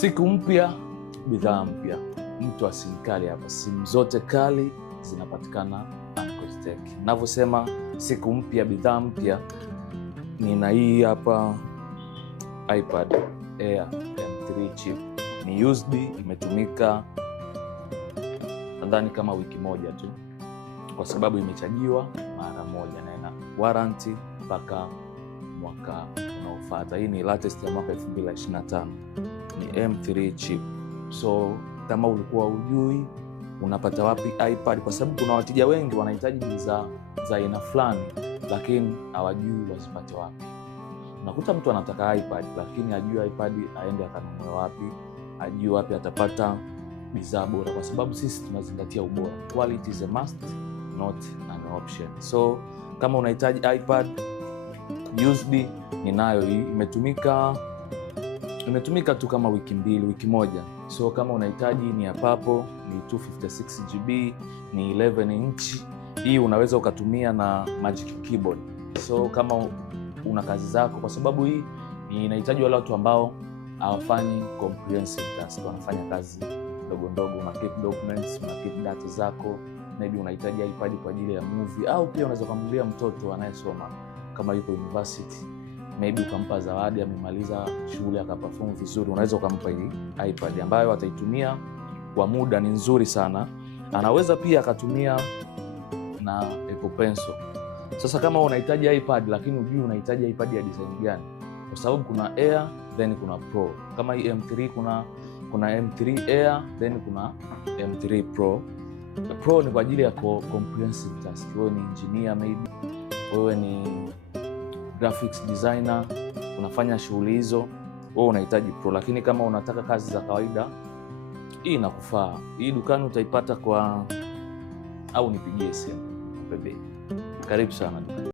Siku mpya, bidhaa mpya. Mtu asilikali hapa, simu zote kali zinapatikana Uncles Tech. Ninavyosema siku mpya, bidhaa mpya, nina hii hapa iPad Air M3 chip. Ni used, imetumika nadhani kama wiki moja tu, kwa sababu imechajiwa mara moja na ina warranty mpaka mwaka unaofuata. Hii ni latest ya mwaka 2025. Ni M3 chip. So kama ulikuwa ujui unapata wapi iPad, kwa sababu kuna wateja wengi wanahitaji bidhaa za aina fulani lakini hawajui wazipate wapi. Unakuta mtu anataka iPad lakini hajui iPad aende akanunue wapi, hajui wapi atapata bidhaa bora, kwa sababu sisi tunazingatia ubora. Quality is a must, not an option. So kama unahitaji iPad used, ninayo hii. Imetumika tu kama wiki mbili, wiki moja. So kama unahitaji, ni ya papo, ni 256 GB, ni 11 inch. Hii unaweza ukatumia na Magic Keyboard. So kama una kazi zako, kwa sababu hii inahitaji wale watu ambao hawafanyi comprehensive task, wanafanya kazi ndogo ndogo, una keep documents, una keep data zako. Maybe unahitaji iPad kwa ajili ya movie, au pia unaweza kumnunulia mtoto anayesoma kama yuko university, maybe ukampa zawadi, amemaliza shule akaperform vizuri, unaweza ukampa hii iPad ambayo ataitumia kwa muda. Ni nzuri sana. Anaweza pia akatumia na Apple Pencil. Sasa kama unahitaji iPad lakini hujui unahitaji iPad ya design gani, kwa sababu kuna Air then kuna Pro. Kama hii M3 kuna M3 Air then kuna M3 Pro. Pro ni kwa ajili ya comprehensive task. Wewe ni engineer, maybe wewe ni graphics designer, unafanya shughuli hizo, wewe unahitaji Pro. Lakini kama unataka kazi za kawaida, hii inakufaa. Hii dukani utaipata au nipigie simu. Karibu sana.